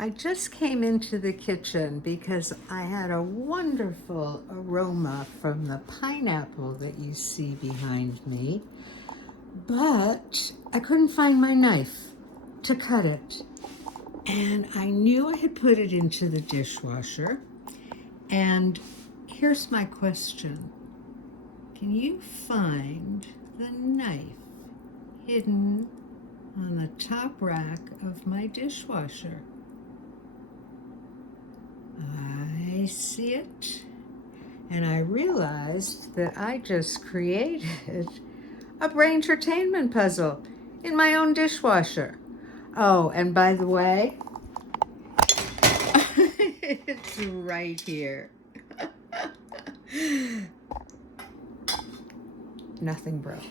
I just came into the kitchen because I had a wonderful aroma from the pineapple that you see behind me, but I couldn't find my knife to cut it. And I knew I had put it into the dishwasher. And here's my question. Can you find the knife hidden on the top rack of my dishwasher? I see it, and I realized that I just created a brain-tertainment puzzle in my own dishwasher. Oh, and by the way, it's right here. Nothing broke.